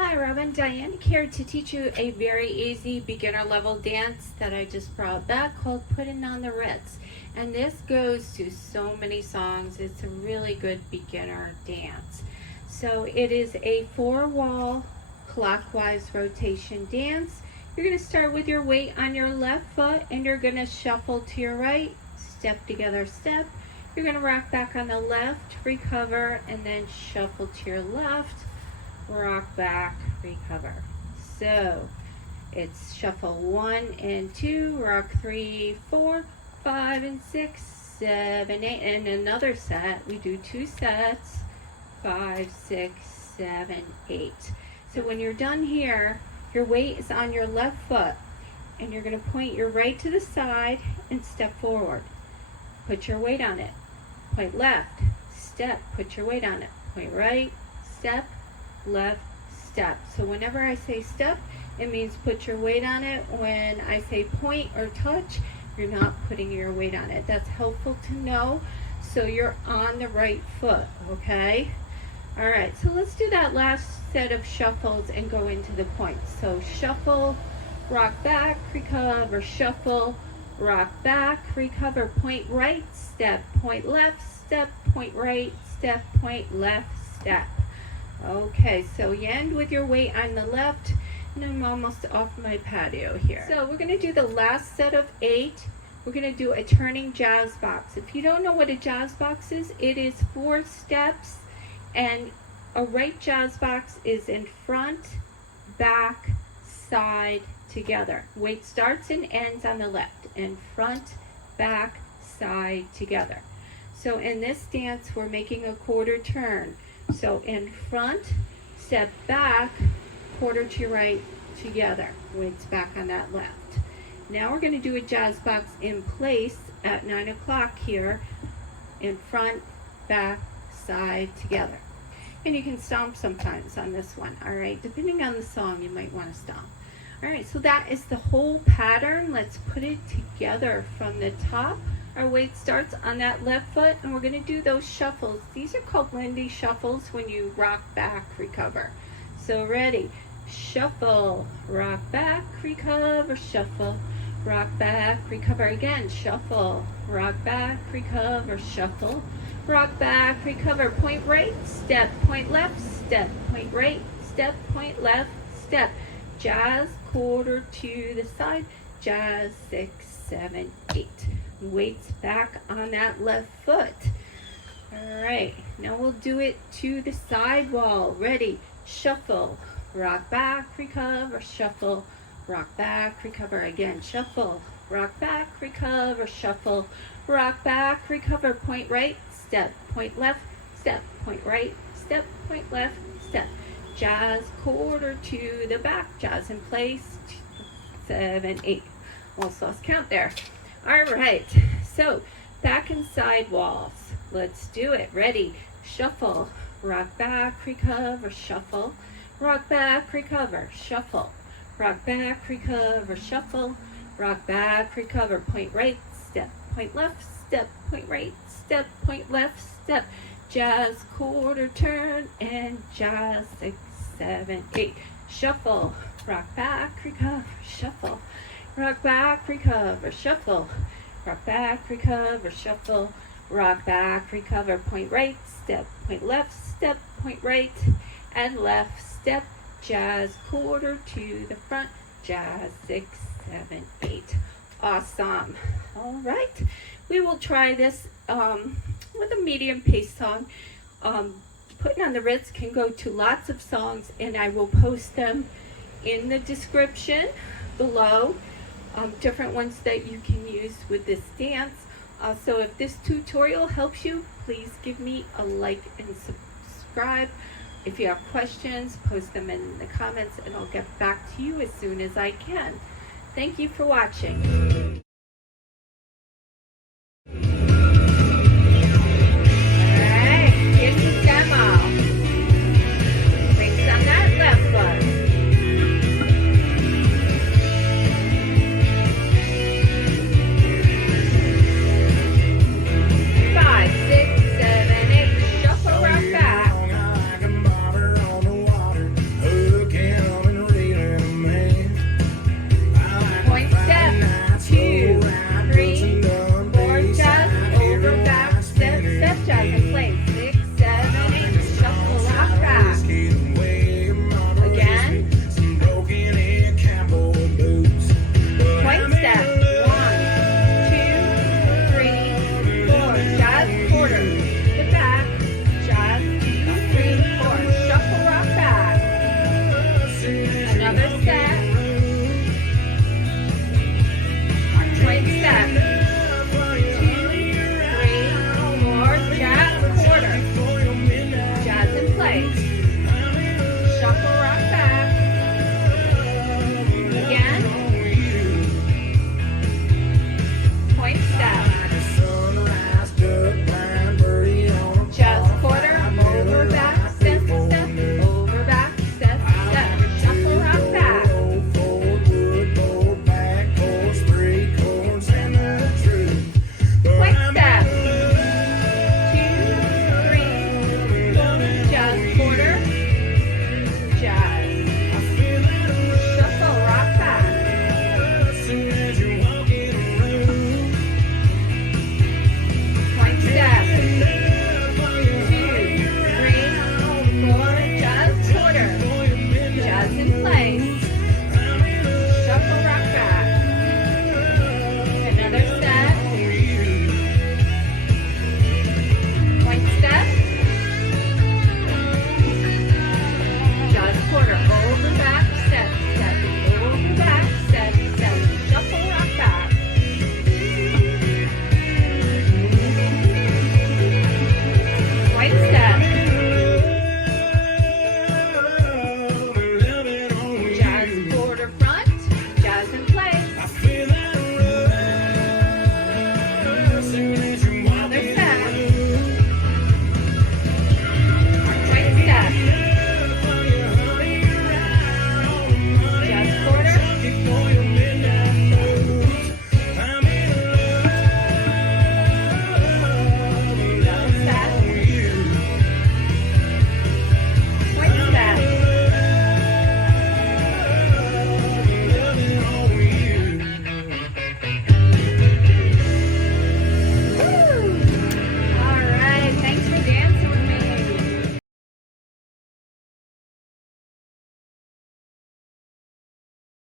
Hi, Robin. Dyanick here to teach you a very easy beginner level dance that I just brought back called Puttin on the Ritz. And this goes to so many songs. It's a really good beginner dance. So it is a 4-wall clockwise rotation dance. You're going to start with your weight on your left foot and you're going to shuffle to your right, step together, step. You're going to rock back on the left, recover, and then shuffle to your left, rock back, recover. So it's shuffle 1 and 2, rock 3, 4, 5 and 6, 7, 8, and another set. We do 2 sets, 5, 6, 7, 8. So when you're done here, your weight is on your left foot and you're going to point your right to the side and step forward. Put your weight on it. Point left, step, put your weight on it. Point right, step, left, step. So whenever I say step, it means put your weight on it. When I say point or touch, you're not putting your weight on it. That's helpful to know so you're on the right foot, okay? All right, so let's do that last set of shuffles and go into the points. So shuffle, rock back, recover, shuffle, rock back, recover, point right, step, point left, step, point right, step, point left, step. Okay, so you end with your weight on the left, and I'm almost off my patio here. So we're going to do the last set of 8. We're going to do a turning jazz box. If you don't know what a jazz box is, it is 4 steps, and a right jazz box is in front, back, side, together. Weight starts and ends on the left, in front, back, side, together. So in this dance, we're making a quarter turn. So in front, step back, quarter to your right, together. Weight's back on that left. Now we're going to do a jazz box in place at 9 o'clock here, in front, back, side, together. And you can stomp sometimes on this one, all right? Depending on the song, you might want to stomp. All right, so that is the whole pattern. Let's put it together from the top. Our weight starts on that left foot, and we're going to do those shuffles. These are called Lindy shuffles when you rock back, recover. So ready, shuffle, rock back, recover, shuffle, rock back, recover again, shuffle, rock back, recover, shuffle, rock back, recover, point right, step, point left, step, point right, step, point left, step. Jazz, quarter to the side, jazz, 6, 7, 8. Weights back on that left foot. All right, now we'll do it to the side wall. Ready, shuffle, rock back, recover, shuffle, rock back, recover again, shuffle, rock back, recover, shuffle, rock back, recover, point right, step, point left, step, point right, step, point left, step. Jazz, quarter to the back, jazz in place, 7, 8. Almost lost count there. All right, so back and side walls. Let's do it. Ready, shuffle, rock back, recover, shuffle, rock back, recover, shuffle, rock back, recover, shuffle, rock back, recover, point right, step, point left, step, point right, step, point left, step. Jazz, quarter turn, and jazz, 6, 7, 8. Shuffle, rock back, recover, shuffle, rock back, recover, shuffle, rock back, recover, shuffle, rock back, recover, point right, step, point left, step, point right, and left, step, jazz, quarter to the front, jazz, 6, 7, 8. Awesome. All right, we will try this with a medium pace song. Puttin on the Ritz can go to lots of songs, and I will post them in the description below. Different ones that you can use with this dance. So if this tutorial helps you, please give me a like and subscribe. If you have questions, post them in the comments and I'll get back to you as soon as I can. Thank you for watching.